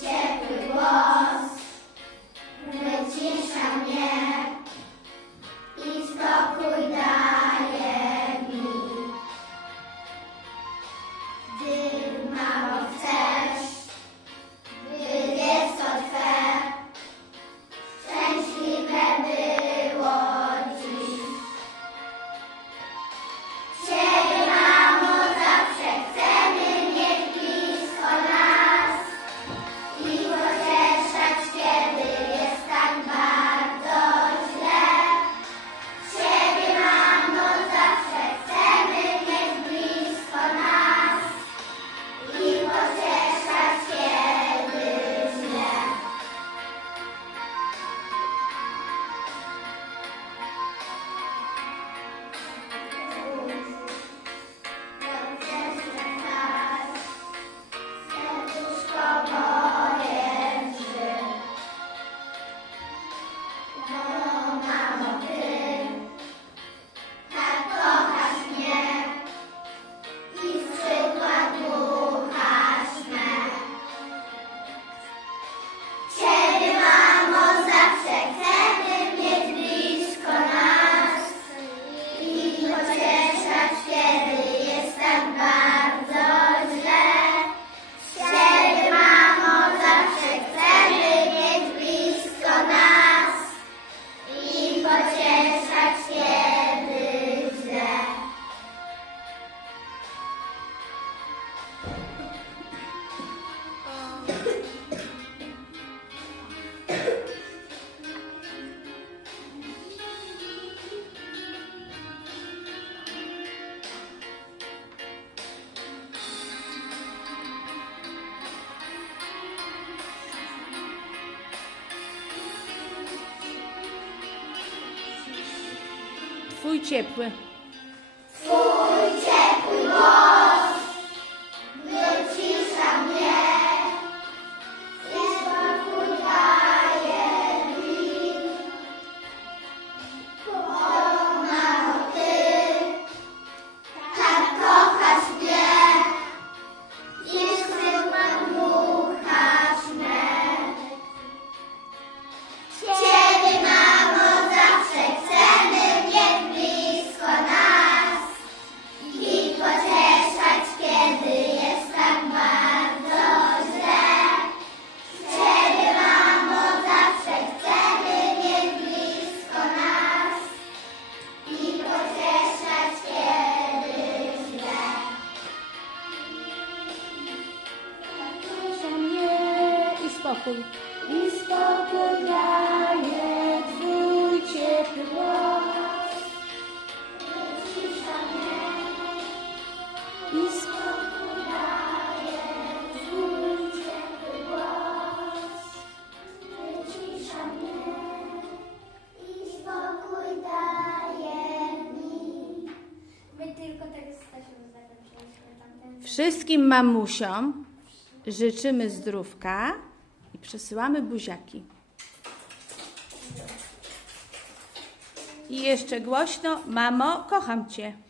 shepherd. Amen. Twój ciepły. Spokój. I spokój daje Twój ciepły głos. I spokój daje Twój ciepły głos. Wycisza mnie. I spokój daje mi. My tylko zakończyliśmy tamten. Wszystkim mamusiom życzymy zdrówka i przesyłamy buziaki. I jeszcze głośno, mamo, kocham cię.